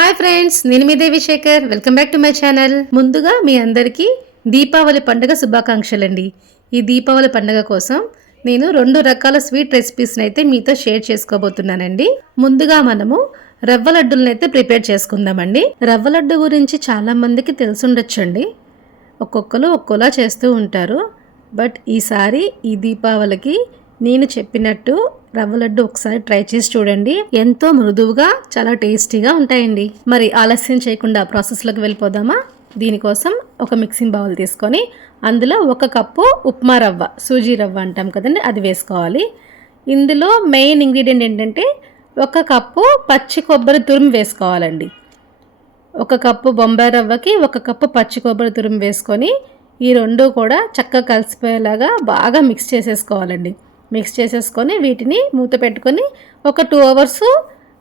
Hi friends నేను మీ Devi Shekhar. Welcome back to my channel ముందుగా మీ అందరికీ దీపావళి పండుగ శుభాకాంక్షలండి. ఈ దీపావళి పండుగ కోసం నేను రెండు రకాల స్వీట్ రెసిపీస్ని అయితే మీతో షేర్ చేసుకోబోతున్నానండి. ముందుగా మనము రవ్వ లడ్డులను అయితే ప్రిపేర్ చేసుకుందామండి. రవ్వ లడ్డు గురించి చాలామందికి తెలుసుండొచ్చండి. ఒక్కొక్కరు ఒక్కోలా చేస్తూ ఉంటారు. బట్ ఈసారి ఈ దీపావళికి నేను చెప్పినట్టు రవ్వ లడ్డు ఒకసారి ట్రై చేసి చూడండి. ఎంతో మృదువుగా చాలా టేస్టీగా ఉంటాయండి. మరి ఆలస్యం చేయకుండా ప్రాసెస్లోకి వెళ్ళిపోదామా? దీనికోసం ఒక మిక్సింగ్ బౌల్ తీసుకొని అందులో ఒక కప్పు ఉప్మా రవ్వ సూజీ రవ్వ అంటాం కదండి అది వేసుకోవాలి. ఇందులో మెయిన్ ఇంగ్రీడియంట్ ఏంటంటే ఒక కప్పు పచ్చి కొబ్బరి తురుము వేసుకోవాలండి. ఒక కప్పు బొంబాయి రవ్వకి ఒక కప్పు పచ్చి కొబ్బరి తురుము వేసుకొని ఈ రెండు కూడా చక్కగా కలిసిపోయేలాగా బాగా మిక్స్ చేసేసుకోవాలండి. మిక్స్ చేసేసుకొని వీటిని మూత పెట్టుకొని ఒక టూ అవర్స్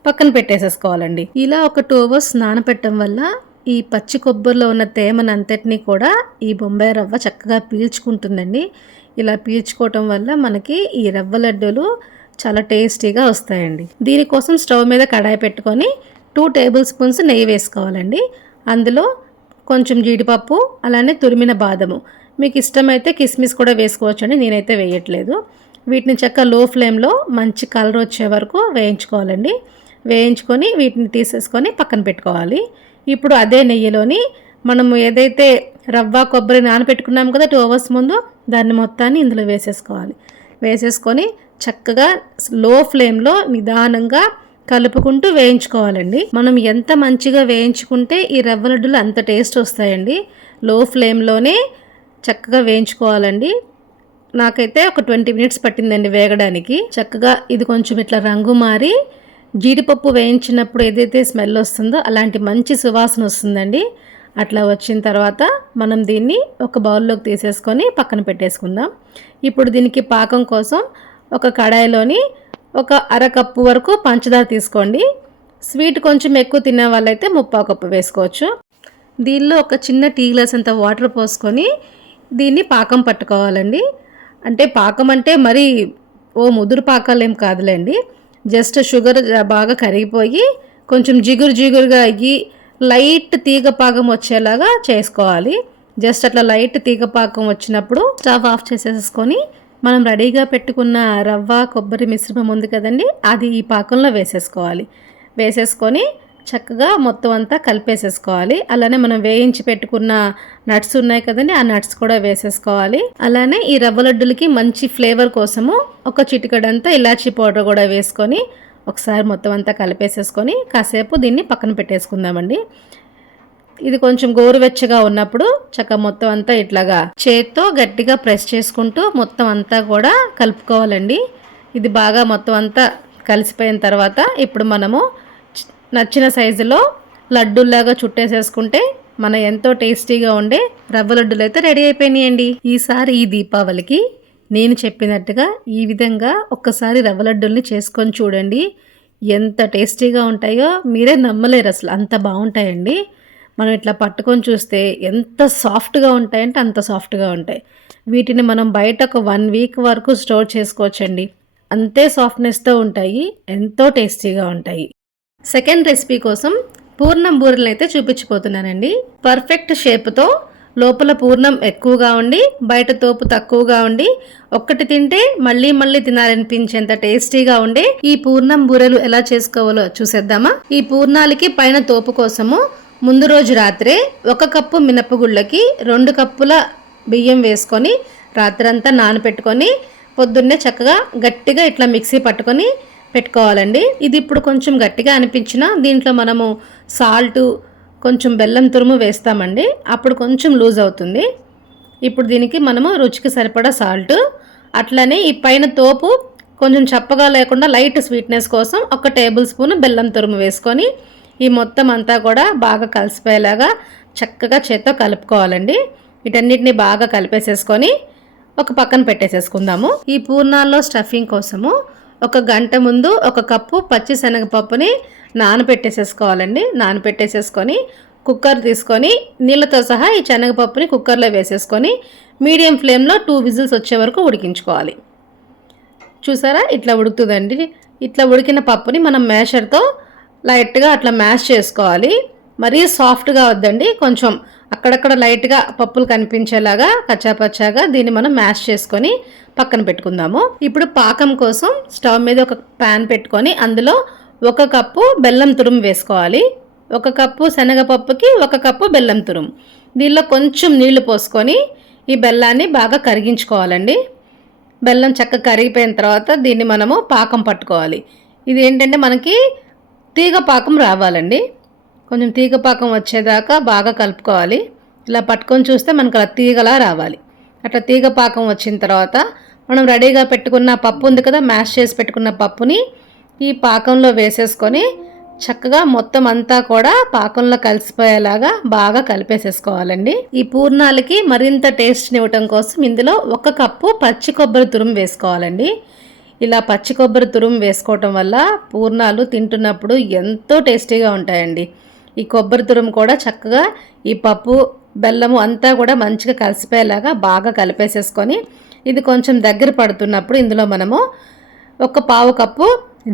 పక్కన పెట్టేసేసుకోవాలండి. ఇలా ఒక టూ అవర్స్ నానపెట్టడం వల్ల ఈ పచ్చి కొబ్బరిలో ఉన్న తేమనంతటినీ కూడా ఈ బొంబాయి రవ్వ చక్కగా పీల్చుకుంటుందండి. ఇలా పీల్చుకోవటం వల్ల మనకి ఈ రవ్వ లడ్డూలు చాలా టేస్టీగా వస్తాయండి. దీనికోసం స్టవ్ మీద కడాయి పెట్టుకొని టూ టేబుల్ స్పూన్స్ నెయ్యి వేసుకోవాలండి. అందులో కొంచెం జీడిపప్పు అలానే తురిమిన బాదము. మీకు ఇష్టమైతే కిస్మిస్ కూడా వేసుకోవచ్చు అండి నేనైతే వేయట్లేదు. వీటిని చక్క లో ఫ్లేమ్లో మంచి కలర్ వచ్చే వరకు వేయించుకోవాలండి. వేయించుకొని వీటిని తీసేసుకొని పక్కన పెట్టుకోవాలి. ఇప్పుడు అదే నెయ్యిలోని మనము ఏదైతే రవ్వ కొబ్బరి నానబెట్టుకున్నాం కదా టూ అవర్స్ ముందు దాన్ని మొత్తాన్ని ఇందులో వేసేసుకోవాలి. వేసేసుకొని చక్కగా లో ఫ్లేమ్లో నిదానంగా కలుపుకుంటూ వేయించుకోవాలండి. మనం ఎంత మంచిగా వేయించుకుంటే ఈ రవ్వ లడ్డులు అంత టేస్ట్ వస్తాయండి. లో ఫ్లేమ్లోనే చక్కగా వేయించుకోవాలండి. నాకైతే ఒక ట్వంటీ మినిట్స్ పట్టిందండి వేగడానికి. చక్కగా ఇది కొంచెం ఇట్లా రంగు మారి జీడిపప్పు వేయించినప్పుడు ఏదైతే స్మెల్ వస్తుందో అలాంటి మంచి సువాసన వస్తుందండి. అట్లా వచ్చిన తర్వాత మనం దీన్ని ఒక బౌల్లోకి తీసేసుకొని పక్కన పెట్టేసుకుందాం. ఇప్పుడు దీనికి పాకం కోసం ఒక కడాయిలోని ఒక అరకప్పు వరకు పంచదార తీసుకోండి. స్వీట్ కొంచెం ఎక్కువ తినే వాళ్ళైతే ముప్పావు కప్పు వేసుకోవచ్చు. దీనిలో ఒక చిన్న టీ గ్లాస్ అంత వాటర్ పోసుకొని దీన్ని పాకం పట్టుకోవాలండి. అంటే పాకం అంటే మరి ఓ ముదురు పాకాలు ఏం కాదులేండి. జస్ట్ షుగర్ బాగా కరిగిపోయి కొంచెం జిగురు జిగురుగా అయ్యి లైట్ తీగ పాకం వచ్చేలాగా చేసుకోవాలి. జస్ట్ అట్లా లైట్ తీగ పాకం వచ్చినప్పుడు స్టవ్ ఆఫ్ చేసేసుకొని మనం రెడీగా పెట్టుకున్న రవ్వ కొబ్బరి మిశ్రమం ఉంది కదండి అది ఈ పాకంలో వేసేసుకోవాలి. వేసేసుకొని చక్కగా మొత్తం అంతా కలిపేసేసుకోవాలి. అలానే మనం వేయించి పెట్టుకున్న నట్స్ ఉన్నాయి కదండి ఆ నట్స్ కూడా వేసేసుకోవాలి. అలానే ఈ రవ్వ లడ్డులకి మంచి ఫ్లేవర్ కోసము ఒక చిటికడంతా ఇలాచీ పౌడర్ కూడా వేసుకొని ఒకసారి మొత్తం అంతా కలిపేసేసుకొని కాసేపు దీన్ని పక్కన పెట్టేసుకుందామండి. ఇది కొంచెం గోరువెచ్చగా ఉన్నప్పుడు చక్క మొత్తం అంతా ఇట్లాగా చేత్తో గట్టిగా ప్రెస్ చేసుకుంటూ మొత్తం అంతా కూడా కలుపుకోవాలండి. ఇది బాగా మొత్తం అంతా కలిసిపోయిన తర్వాత ఇప్పుడు మనము నచ్చిన సైజులో లడ్డూల్లాగా చుట్టేసేసుకుంటే మన ఎంతో టేస్టీగా ఉండే రవ్వ లడ్డూలు అయితే రెడీ అయిపోయినాయండి. ఈసారి ఈ దీపావళికి నేను చెప్పినట్టుగా ఈ విధంగా ఒక్కసారి రవ్వ లడ్డూల్ని చేసుకొని చూడండి. ఎంత టేస్టీగా ఉంటాయో మీరే నమ్మలేరు అసలు అంత బాగుంటాయండి. మనం ఇట్లా పట్టుకొని చూస్తే ఎంత సాఫ్ట్గా ఉంటాయంటే అంత సాఫ్ట్గా ఉంటాయి. వీటిని మనం బయట ఒక వన్ వీక్ వరకు స్టోర్ చేసుకోవచ్చండి. అంతే సాఫ్ట్నెస్తో ఉంటాయి ఎంతో టేస్టీగా ఉంటాయి. సెకండ్ రెసిపీ కోసం పూర్ణం బూరెలను అయితే చూపించిపోతున్నానండి. పర్ఫెక్ట్ షేప్తో లోపల పూర్ణం ఎక్కువగా ఉండి బయట తోపు తక్కువగా ఉండి ఒక్కటి తింటే మళ్ళీ మళ్ళీ తినాలనిపించేంత టేస్టీగా ఉండే ఈ పూర్ణం బూరెలు ఎలా చేసుకోవాలో చూసేద్దామా? ఈ పూర్ణాలకి పైన తోపు కోసము ముందు రోజు రాత్రే ఒక కప్పు మినపగుళ్ళకి రెండు కప్పుల బియ్యం వేసుకొని రాత్రంతా నానపెట్టుకొని పొద్దున్నే చక్కగా గట్టిగా ఇట్లా మిక్సీ పట్టుకొని పెట్టుకోవాలండి. ఇది ఇప్పుడు కొంచెం గట్టిగా అనిపించిన దీంట్లో మనము సాల్ట్ కొంచెం బెల్లం తురుము వేస్తామండి. అప్పుడు కొంచెం లూజ్ అవుతుంది. ఇప్పుడు దీనికి మనము రుచికి సరిపడా సాల్ట్ అట్లనే ఈ పైన తోపు కొంచెం చప్పగా లేకుండా లైట్ స్వీట్నెస్ కోసం ఒక టేబుల్ స్పూన్ బెల్లం తురుము వేసుకొని ఈ మొత్తం అంతా కూడా బాగా కలిసిపోయేలాగా చక్కగా చేత్తో కలుపుకోవాలండి. వీటన్నిటిని బాగా కలిపేసేసుకొని ఒక పక్కన పెట్టేసేసుకుందాము. ఈ పూర్ణాల్లో స్టఫింగ్ కోసము ఒక గంట ముందు ఒక కప్పు పచ్చి శనగపప్పుని నానబెట్టేసేసుకోవాలండి. నానబెట్టేసేసుకొని కుక్కర్ తీసుకొని నీళ్ళతో సహా ఈ శనగపప్పుని కుక్కర్లో వేసేసుకొని మీడియం ఫ్లేమ్లో టూ విజిల్స్ వచ్చే వరకు ఉడికించుకోవాలి. చూసారా? ఇట్లా ఉడుకుతుందండి. ఇట్లా ఉడికిన పప్పుని మనం మేషర్తో లైట్గా అట్లా మ్యాష్ చేసుకోవాలి. మరీ సాఫ్ట్గా వద్దండి. కొంచెం అక్కడక్కడ లైట్గా పప్పులు కనిపించేలాగా కచ్చాపచ్చాగా దీన్ని మనం మ్యాష్ చేసుకొని పక్కన పెట్టుకుందాము. ఇప్పుడు పాకం కోసం స్టవ్ మీద ఒక ప్యాన్ పెట్టుకొని అందులో ఒక కప్పు బెల్లం తురుము వేసుకోవాలి. ఒక కప్పు శనగపప్పుకి ఒక కప్పు బెల్లం తురుము. దీనిలో కొంచెం నీళ్ళు పోసుకొని ఈ బెల్లాన్ని బాగా కరిగించుకోవాలండి. బెల్లం చక్కగా కరిగిపోయిన తర్వాత దీన్ని మనము పాకం పట్టుకోవాలి. ఇది ఏంటంటే మనకి తీగ పాకం రావాలండి. కొంచెం తీగ పాకం వచ్చేదాకా బాగా కలుపుకోవాలి. ఇలా పట్టుకొని చూస్తే మనకు అలా తీగలా రావాలి. అట్లా తీగ పాకం వచ్చిన తర్వాత మనం రెడీగా పెట్టుకున్న పప్పు ఉంది కదా మ్యాష్ చేసి పెట్టుకున్న పప్పుని ఈ పాకంలో వేసేసుకొని చక్కగా మొత్తం అంతా కూడా పాకంలో కలిసిపోయేలాగా బాగా కలిపేసేసుకోవాలండి. ఈ పూర్ణాలకి మరింత టేస్ట్ని ఇవ్వటం కోసం ఇందులో ఒక కప్పు పచ్చి కొబ్బరి తురుము వేసుకోవాలండి. ఇలా పచ్చి కొబ్బరి తురుము వేసుకోవటం వల్ల పూర్ణాలు తింటున్నప్పుడు ఎంతో టేస్టీగా ఉంటాయండి. ఈ కొబ్బరి తురుము కూడా చక్కగా ఈ పప్పు బెల్లము అంతా కూడా మంచిగా కలిసిపోయేలాగా బాగా కలిపేసేసుకొని ఇది కొంచెం దగ్గర పడుతున్నప్పుడు ఇందులో మనము ఒక పావు కప్పు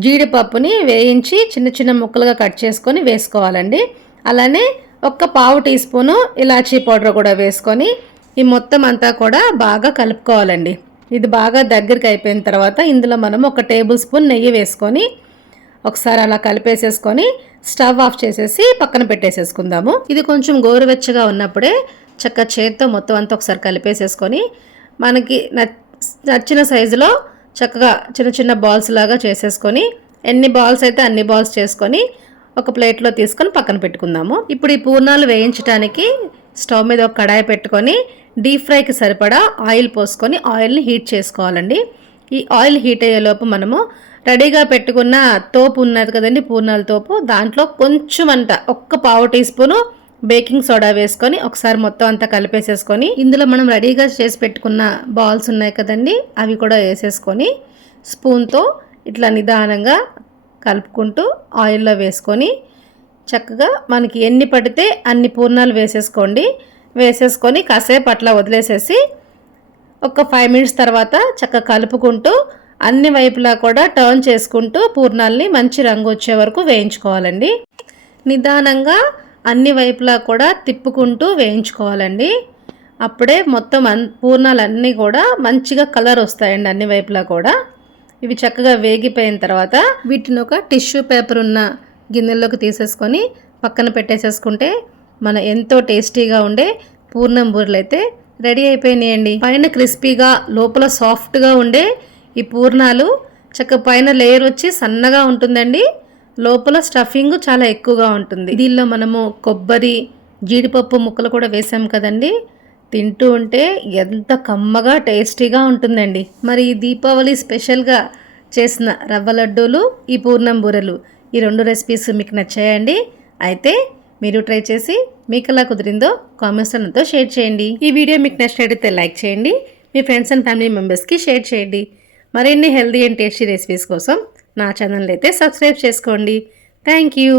జీడిపప్పుని వేయించి చిన్న చిన్న ముక్కలుగా కట్ చేసుకొని వేసుకోవాలండి. అలానే ఒక్క పావు టీ స్పూను ఇలాచీ పౌడర్ కూడా వేసుకొని ఈ మొత్తం అంతా కూడా బాగా కలుపుకోవాలండి. ఇది బాగా దగ్గరికి అయిపోయిన తర్వాత ఇందులో మనం ఒక టేబుల్ స్పూన్ నెయ్యి వేసుకొని ఒకసారి అలా కలిపేసేసుకొని స్టవ్ ఆఫ్ చేసేసి పక్కన పెట్టేసేసుకుందాము. ఇది కొంచెం గోరువెచ్చగా ఉన్నప్పుడే చక్క చేత్తో మొత్తం అంతా ఒకసారి కలిపేసేసుకొని మనకి నచ్చిన సైజులో చక్కగా చిన్న చిన్న బాల్స్ లాగా చేసేసుకొని ఎన్ని బాల్స్ అయితే అన్ని బాల్స్ చేసుకొని ఒక ప్లేట్లో తీసుకొని పక్కన పెట్టుకుందాము. ఇప్పుడు ఈ పూర్ణాలు వేయించడానికి స్టవ్ మీద ఒక కడాయి పెట్టుకొని డీప్ ఫ్రైకి సరిపడా ఆయిల్ పోసుకొని ఆయిల్ని హీట్ చేసుకోవాలండి. ఈ ఆయిల్ హీట్ అయ్యేలోపు మనము రెడీగా పెట్టుకున్న తోపు ఉన్నది కదండి పూర్ణాల తోపు. దాంట్లో కొంచెం అంత ఒక్క పావు టీ స్పూను బేకింగ్ సోడా వేసుకొని ఒకసారి మొత్తం అంతా కలిపేసేసుకొని ఇందులో మనం రెడీగా చేసి పెట్టుకున్న బాల్స్ ఉన్నాయి కదండి అవి కూడా వేసేసుకొని స్పూన్తో ఇట్లా నిదానంగా కలుపుకుంటూ ఆయిల్లో వేసుకొని చక్కగా మనకి ఎన్ని పడితే అన్ని పూర్ణాలు వేసేసుకోండి. వేసేసుకొని కాసేపు అట్లా వదిలేసేసి ఒక ఫైవ్ మినిట్స్ తర్వాత చక్కగా కలుపుకుంటూ అన్ని వైపులా కూడా టర్న్ చేసుకుంటూ పూర్ణాలని మంచి రంగు వచ్చే వరకు వేయించుకోవాలండి. నిదానంగా అన్ని వైపులా కూడా తిప్పుకుంటూ వేయించుకోవాలండి. అప్పుడే మొత్తం అన్ పూర్ణాలన్నీ కూడా మంచిగా కలర్ వస్తాయండి అన్ని వైపులా కూడా. ఇవి చక్కగా వేగిపోయిన తర్వాత వీటిని ఒక టిష్యూ పేపర్ ఉన్న గిన్నెల్లోకి తీసేసుకొని పక్కన పెట్టేసేసుకుంటే మన ఎంతో టేస్టీగా ఉండే పూర్ణం బూరెలు అయితే రెడీ అయిపోయినాయండి. పైన క్రిస్పీగా లోపల సాఫ్ట్గా ఉండే ఈ పూర్ణాలు చక్క పైన లేయర్ వచ్చి సన్నగా ఉంటుందండి. లోపల స్టఫింగ్ చాలా ఎక్కువగా ఉంటుంది. దీనిలో మనము కొబ్బరి జీడిపప్పు ముక్కలు కూడా వేసాం కదండి. తింటూ ఉంటే ఎంత కమ్మగా టేస్టీగా ఉంటుందండి. మరి దీపావళి స్పెషల్గా చేసిన రవ్వ లడ్డూలు ఈ పూర్ణం బూరెలు ఈ రెండు రెసిపీస్ మీకు నచ్చాయండి. అయితే మీరు ట్రై చేసి మీకు ఎలా కుదిరిందో కామెంట్స్లో నాతో షేర్ చేయండి. ఈ వీడియో మీకు నచ్చినట్టయితే లైక్ చేయండి. మీ ఫ్రెండ్స్ అండ్ ఫ్యామిలీ మెంబర్స్కి షేర్ చేయండి. మరిన్ని హెల్దీ అండ్ టేస్టీ రెసిపీస్ కోసం నా ఛానల్ అయితే సబ్స్క్రైబ్ చేసుకోండి. Thank you.